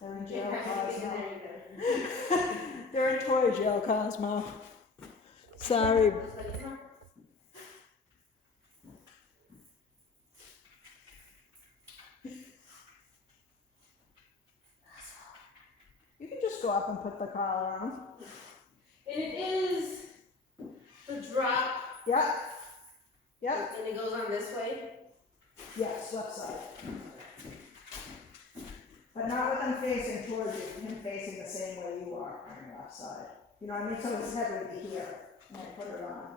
They're in jail, There Cosmo. you go. They're in toy jail, Cosmo. Sorry. You can just go up and put the collar on. And it is the drop. Yep. Yep. And it goes on this way. Yes, left side. But not with him facing towards you, him facing the same way you are on your left side. You know what I mean? So his head would be here, and I put it on.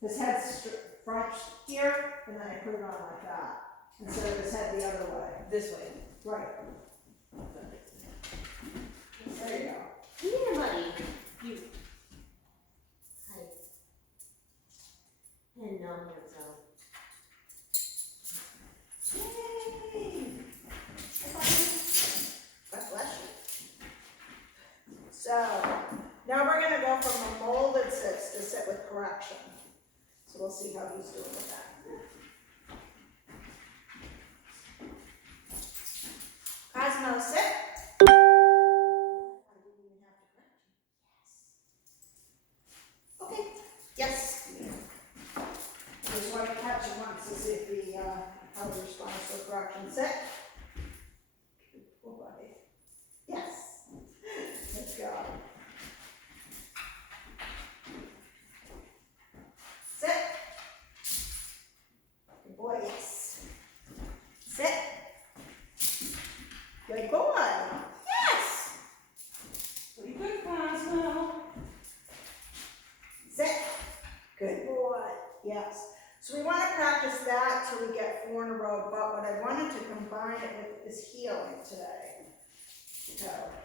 His head's front here, and then I put it on like that. Instead of his head the other way. This way. Right. There you go. Here, buddy. You. Hi. And no, here we go. Yay! God bless you. So, now we're going to go from a molded sits to sit with correction. So we'll see how he's doing with that. Cosmo, sit. Okay. Yes. I just want to catch him once to see if he how he responds to correction. Sit. Good boy. Yes. Let's go. Sit. Good boy. Yes. Sit. Good boy. Yes. Pretty good, Cosmo. Sit. Good boy. Yes. So we want to practice that till we get 4 in a row, but what I wanted to combine it with is healing today.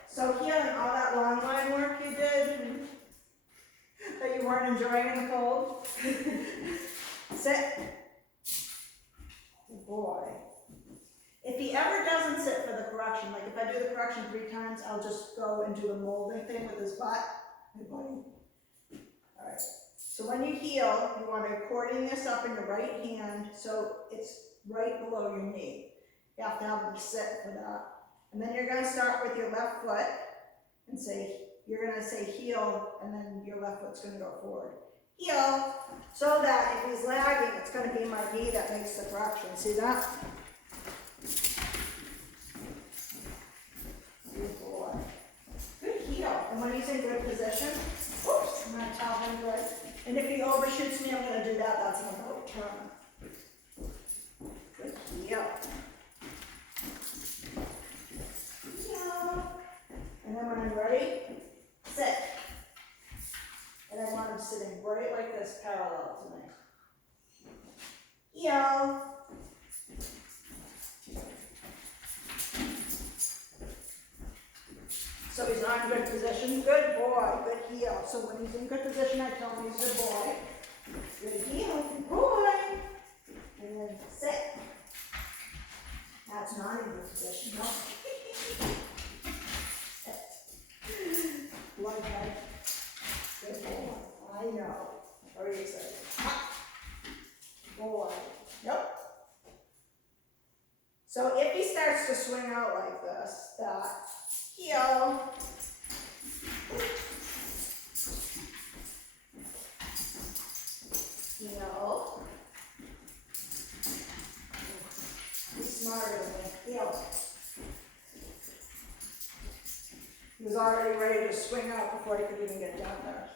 So healing, all that long line work you did, that you weren't enjoying in the cold. Sit. Good boy. If he ever doesn't sit for the correction, like if I do the correction 3 times, I'll just go and do the molding thing with his butt. Good boy. All right. So when you heel, you want to cording this up in your right hand so it's right below your knee. You have to have them sit for that. And then you're going to start with your left foot and say, you're going to say heel, and then your left foot's going to go forward. Heel, so that if he's lagging, it's going to be my knee that makes the correction. See that? Good boy. Good heel. And when he's in good position, oops, I'm going to tell him good. And if he overshoots me, I'm going to do that. That's an out turn. Good heel. Heel. And then when I'm ready, sit. And I want him sitting right like this, parallel to me. Heel. So he's not in good position. Good boy. Good heel. So when he's in good position, I tell him he's a good boy. Good heel. Good boy. And then sit. That's not in good position. No. Like that. Good boy. I know. Very excited. Boy. Nope. So if he starts to swing out like this, that heel. Heel. He's smarter than me. Heel. He was already ready to swing out before he could even get down there.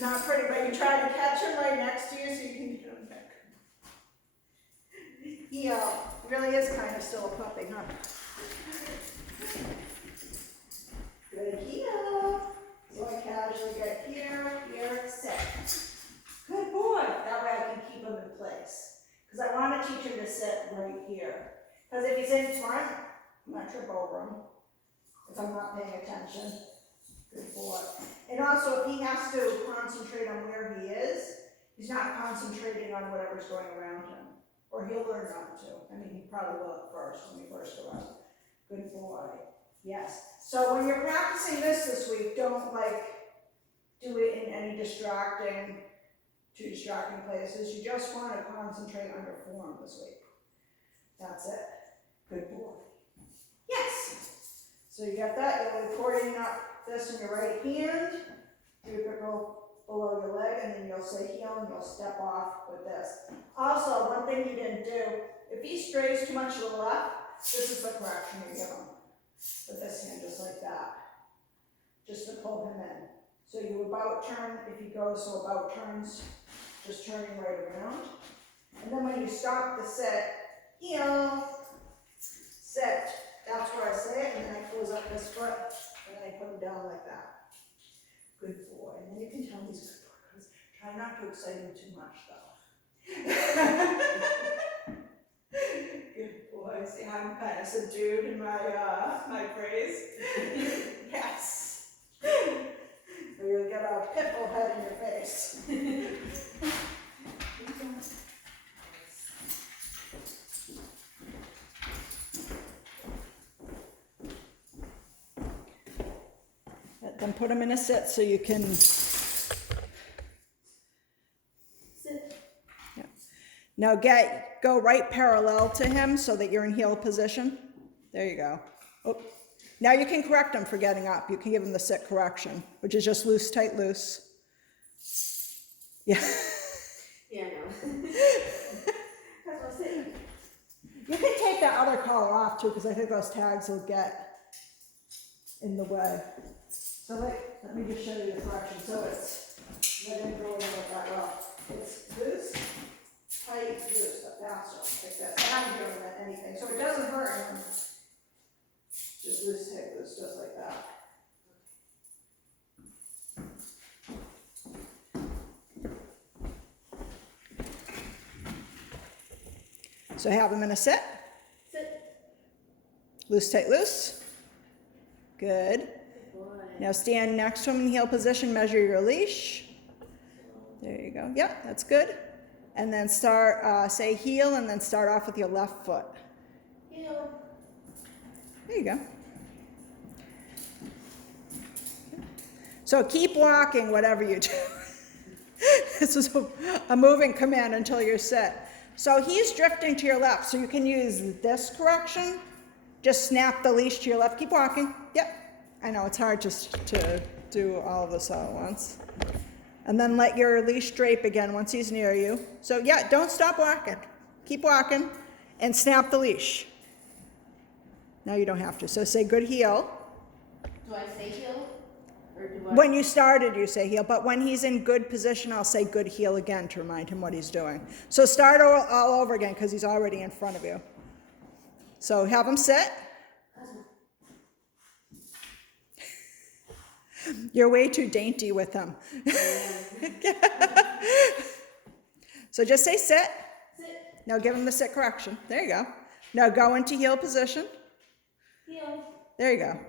Not pretty, but you try to catch him right next to you so you can get him back. Heel. Really is kind of still a puppy, huh? Good heel. So I casually get here, here, sit. Good boy. That way I can keep him in place. Because I want to teach him to sit right here. Because if he's in front, I'm going to trip over him. If I'm not paying attention. Good boy. And also, if he has to concentrate on where he is, he's not concentrating on whatever's going around him. Or he'll learn not to. I mean, he probably will at first when we first go out. Good boy. Yes. So when you're practicing this week, don't like do it in any distracting too distracting places. You just want to concentrate on your form this week. That's it. Good boy. Yes. So you got that. You're recording up this in your right hand. Keep it roll below your leg, and then you'll say heel, and you'll step off with this. Also, one thing you didn't do, if he strays too much to the left, this is the correction you give him. With this hand, just like that. Just to pull him in. So you about turn, if he goes so about turns, just turning right around. And then when you stop the sit, heel, sit. That's where I say it, and then I close up this foot, and then I put him down like that. Good boy. And then you can tell he's good boy, because try not to excite him too much, though. Good boy. See how I'm kind of subdued in my my praise? Yes. Or you'll get a pit bull head in your face. Then put him in a sit so you can Sit. yeah. Now go right parallel to him so that you're in heel position. There you go. Oh. Now you can correct him for getting up. You can give him the sit correction, which is just loose, tight, loose. Yeah. Yeah, I know. Cosmo, sit. You can take that other collar off too, because I think those tags will get in the way. So let me just show you the correction. So it's, I didn't go over it that well. It's loose, tight, loose, but faster, like this. I haven't given it anything, so it doesn't hurt him. Just loose, tight, loose, just like that. So have him in a sit. Sit. Loose, tight, loose. Good. Good boy. Now stand next to him in heel position, measure your leash. There you go. Yep, that's good. And then start, say heel, and then start off with your left foot. Heel. There you go. So keep walking, whatever you do. This is a moving command until you're set. So he's drifting to your left, so you can use this correction. Just snap the leash to your left. Keep walking. Yep. I know, it's hard just to do all of this all at once. And then let your leash drape again once he's near you. So yeah, don't stop walking. Keep walking and snap the leash. Now you don't have to. So say good heel. Do I say heel? Or do I? When you started, you say heel, but when he's in good position, I'll say good heel again to remind him what he's doing. So start all over again because he's already in front of you. So have him sit. Cosmo. You're way too dainty with him. So just say sit. Sit. Now give him the sit correction. There you go. Now go into heel position. Heel. There you go.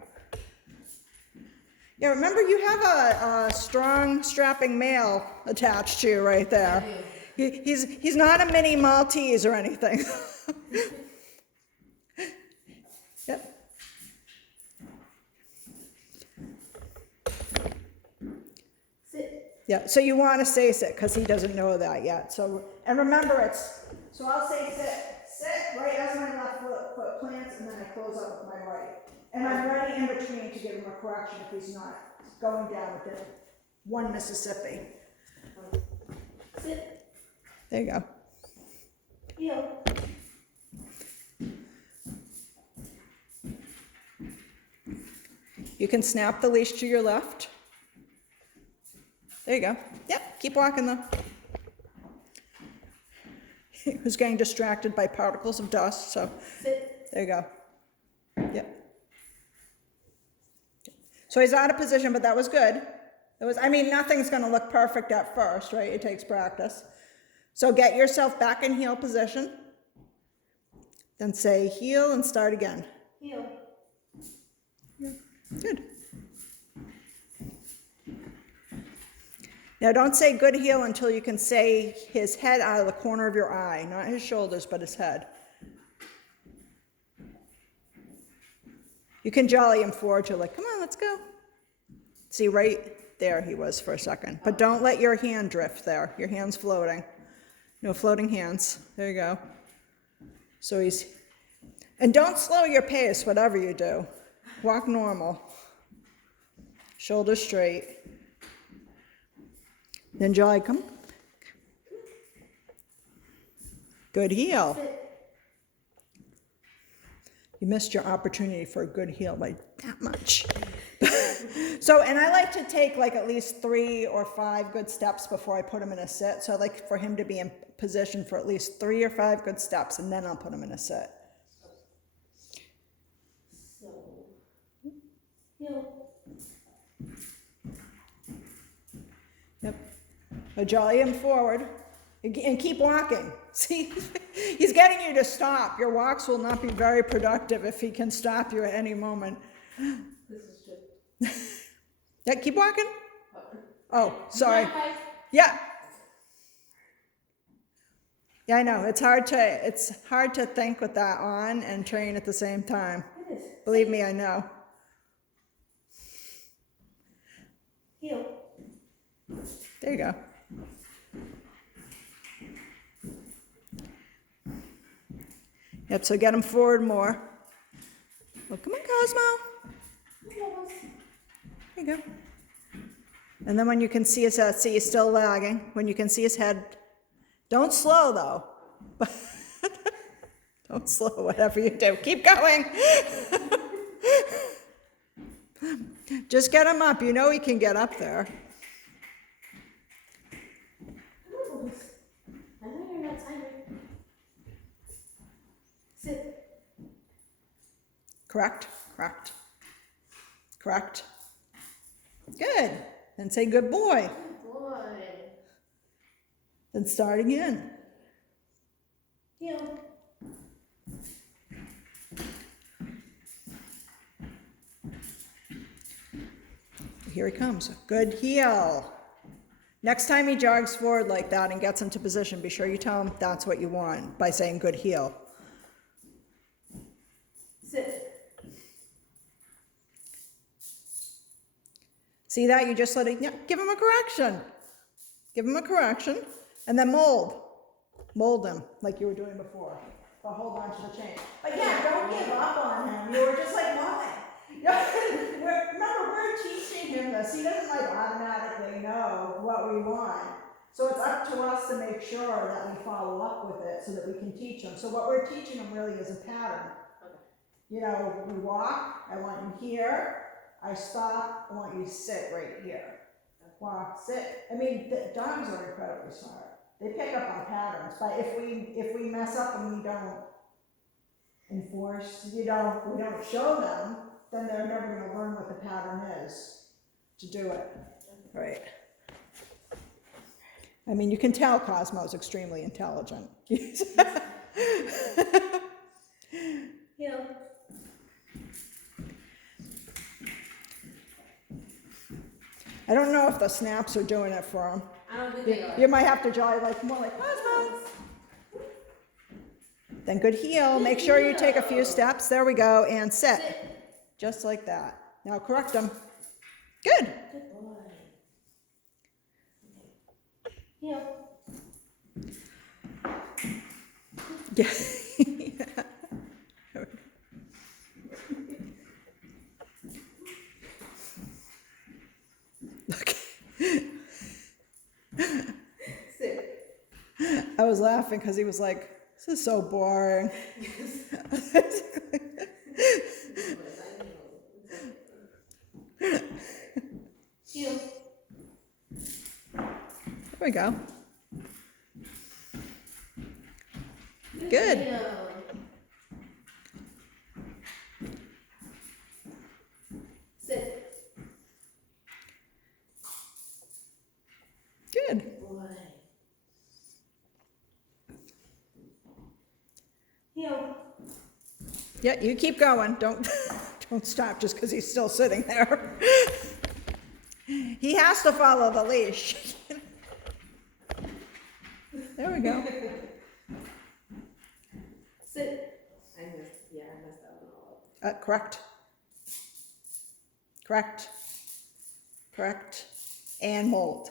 Yeah, remember you have a strong, strapping male attached to you right there. He's not a mini Maltese or anything. Yep. Sit. Yeah, so you want to say sit because he doesn't know that yet. So, and remember so I'll say sit right as my left foot plants, and then I close up with my right. And I'm ready in between to give him a correction if he's not going down within 1 Mississippi. Sit. There you go. Heel. You can snap the leash to your left. There you go. Yep, keep walking though. He was getting distracted by particles of dust, so Sit. there you go. Yep. So he's out of position, but that was good. Nothing's going to look perfect at first, right? It takes practice. So get yourself back in heel position. Then say heel and start again. Heel. Yeah. Good. Now don't say good heel until you can say his head out of the corner of your eye, not his shoulders, but his head. You can jolly him forward. You're like, come on, let's go. See, right There he was for a second. But don't let your hand drift there. Your hand's floating. No floating hands. There you go. So he's, and don't slow your pace, whatever you do. Walk normal. Shoulders straight. Then Jolly, come. Good heel. Sit. You missed your opportunity for a good heel by that much. So, and I like to take like at least 3 or 5 good steps before I put him in a sit. So I like for him to be in position for at least 3 or 5 good steps, and then I'll put him in a sit. So. Heel. Yep. Now jolly him forward and keep walking. See, he's getting you to stop. Your walks will not be very productive if he can stop you at any moment. This is good. Yeah, keep walking. Oh, sorry. High. Yeah. Yeah, I know. It's hard to think with that on and train at the same time. It is. Believe me, I know. Heel. There you go. Yep, so get him forward more. Well, come on, Cosmo. There you go. And then when you can see his head, see he's still lagging. When you can see his head, don't slow though. Don't slow, whatever you do. Keep going. Just get him up. You know he can get up there. I know you're not tired. Sit. Correct, correct, correct. Good. Then say good boy. Good boy. Then start again. Heel. Here he comes. Good heel. Next time he jogs forward like that and gets into position, be sure you tell him that's what you want by saying good heel. Sit. See that? You just let it, yeah, give him a correction. Give him a correction and then mold. Mold him like you were doing before. A whole bunch of the change. But yeah, don't give up on him. You were just like, why? Remember, we're teaching him this. He doesn't like automatically know what we want. So it's up to us to make sure that we follow up with it so that we can teach him. So what we're teaching him really is a pattern. Okay. You know, we walk, I want you here. I stop, I want you to sit right here. Walk, sit. I mean, the dogs are incredibly smart. They pick up on patterns, but if we mess up and we don't enforce, we don't show them, then they're never going to learn what the pattern is to do it. Right. I mean, you can tell Cosmo's extremely intelligent. Heel. I don't know if the snaps are doing it for him. I don't think they are. You might have to jolly like more like Cosmo. Then good heel. Make sure you take a few steps. There we go. And sit. Sit. Just like that. Now correct them. Good. Good boy. Heel. Yeah. Okay. Sit. I was laughing because he was like, this is so boring. Heel. There we go. Good. Heel. Sit. Good. Boy. Heel. Yeah, you keep going. Don't stop just because he's still sitting there. He has to follow the leash. There we go. Sit. I messed that one all up. Correct. Correct. Correct. and mold.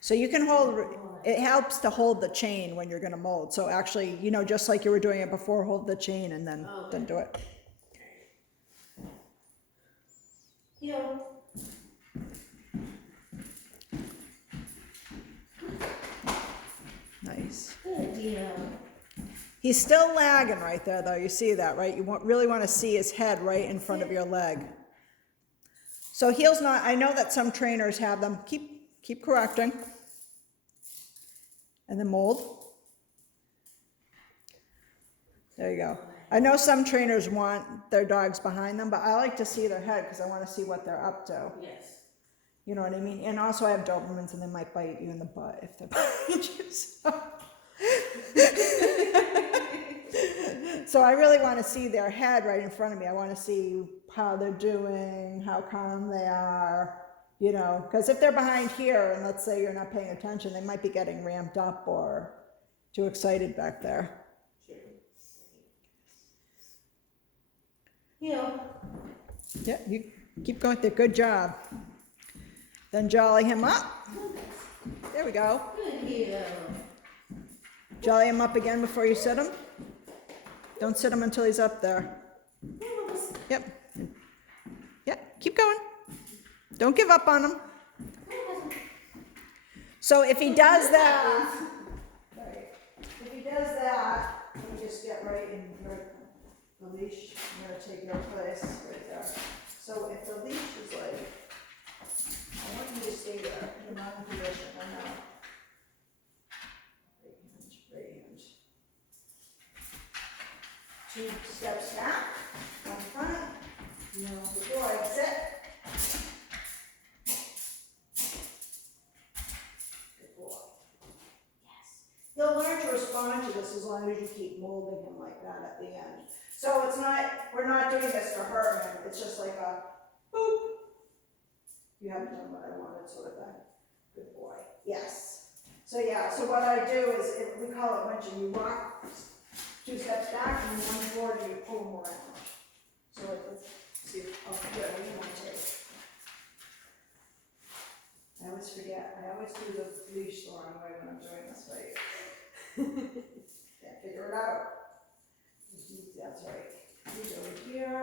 So you can hold, it helps to hold the chain when you're gonna mold. So actually, you know, just like you were doing it before, hold the chain and then do it. Heel. Nice. Good deal. He's still lagging right there though, you see that, right? You really wanna see his head right in front of your leg. So heel's not, I know that some trainers have them, keep correcting. And then mold. There you go. I know some trainers want their dogs behind them, but I like to see their head because I want to see what they're up to. Yes. You know what I mean? And also I have Dobermans and they might bite you in the butt if they're behind you. So I really want to see their head right in front of me. I want to see how they're doing, how calm they are, you know, because if they're behind here and let's say you're not paying attention, they might be getting ramped up or too excited back there. Heel. Yeah, you keep going there. Good job. Then jolly him up. There we go. Good heel. Jolly him up again before you sit him. Don't sit him until he's up there. Yep. Yeah, keep going. Don't give up on him. So if he does that, if he does that, let me just get right in the leash. I'm going to take your place right there. So if the leash is like, I want you to stay there in the mountain position. I know. Right hand. 2 steps back, 1 front. No, good boy. Sit. Good boy. Yes. He'll learn to respond to this as long as you keep molding him like that at the end. So it's not, we're not doing this to hurt him. It's just like a boop. You haven't done what I wanted, sort of thing. Good boy. Yes. So yeah, so what I do is, we call it winching. You walk 2 steps back and 1 forward and you pull them around. So let's see, oh, here, what do you want to take? I always forget, I always do the leash the wrong way when I'm doing this right. Can't figure it out. That's right. He's over here.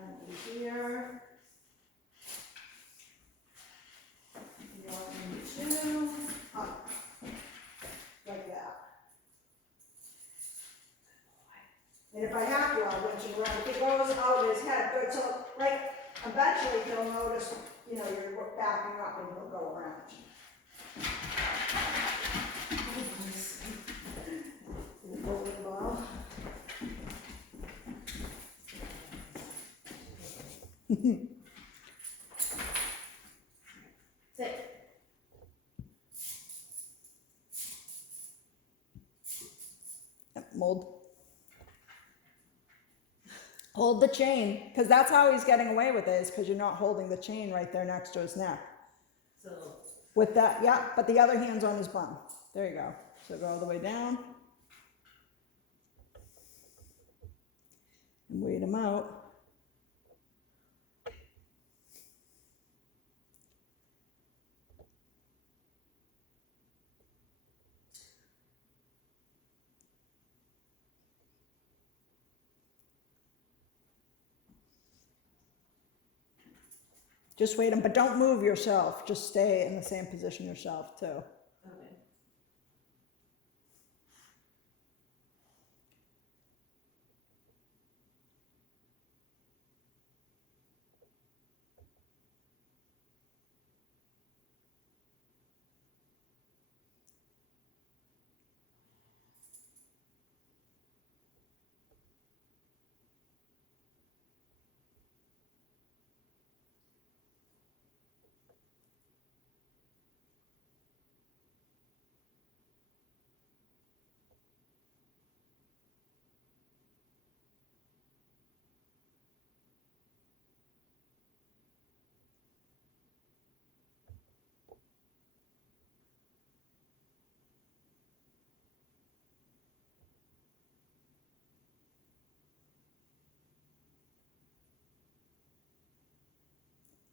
And over here. One, 2, up. Like that. And if I have to, I'll winch him around. If it goes over his head, good. So, like, eventually he'll notice, you know, you're backing up and he'll go around. Bowling ball. Sit. Yep, mold. Hold the chain, because that's how he's getting away with it, is because you're not holding the chain right there next to his neck. So. With that, yeah, but the other hand's on his bum. There you go. So go all the way down. And wait him out. Just wait him, but don't move yourself. Just stay in the same position yourself, too. Okay.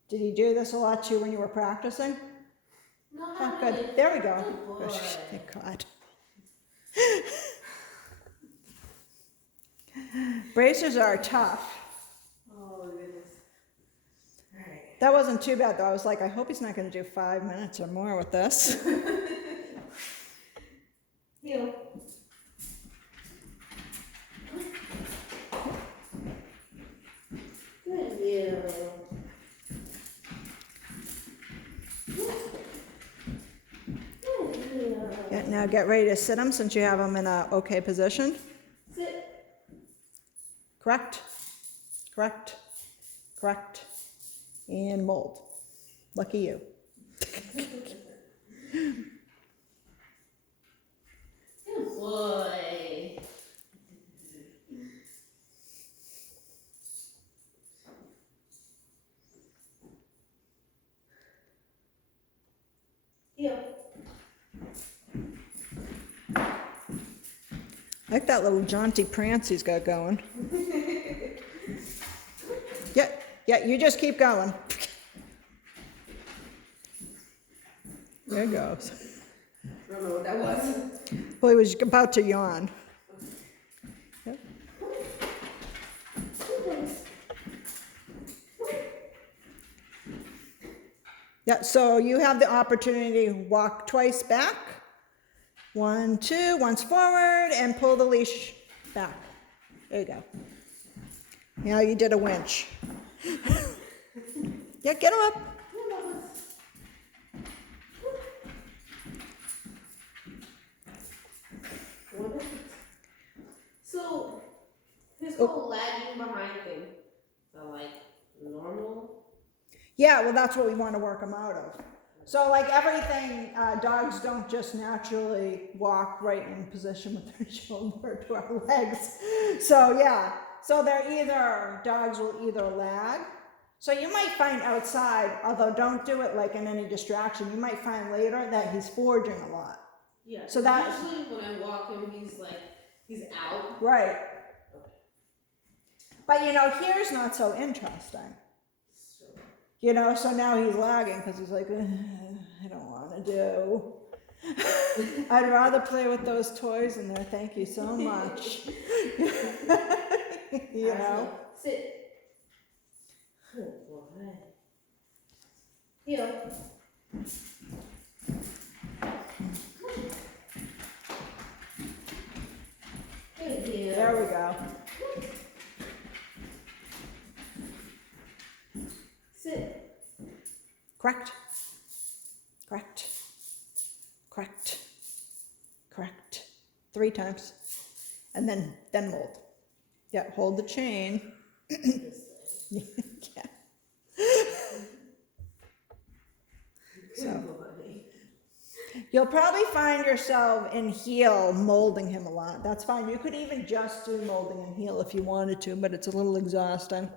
Did he do this a lot too when you were practicing? No, Oh, not good. really. There we go. Good boy. Good. Thank God. Braces are tough. Oh, goodness. All right. That wasn't too bad though. I was like, I hope he's not going to do 5 minutes or more with this. Heel. Good heel. Good heel. Yeah, now get ready to sit him since you have him in a okay position. Sit. Correct. Correct. Correct. And mold. Lucky you. Good boy. Heel. I like that little jaunty prance he's got going. Yeah, you just keep going. There it goes. I don't know what that was. Well, he was about to yawn. Yep. Yeah, so you have the opportunity to walk twice back. 1, 2, once forward, and pull the leash back. There you go. Now you did a winch. Yeah, get him up. So, his whole lagging behind thing, so like normal? Yeah, well, that's what we want to work them out of. So, like everything, dogs don't just naturally walk right in position with their shoulder to our legs. So, yeah. So, dogs will either lag. So, you might find outside, although don't do it like in any distraction, you might find later that he's foraging a lot. Yeah. So that- usually when I walk him, he's out. Right. But, here's not so interesting. So now he's lagging because he's like, I don't want to do. I'd rather play with those toys in there. Thank you so much. Sit. Good boy. Heel. Good heel. There we go. Sit. Correct. Correct. Correct. Correct. 3 times. And then mold. Yeah, hold the chain. Yeah. So you'll probably find yourself in heel molding him a lot. That's fine. You could even just do molding in heel if you wanted to, but it's a little exhausting.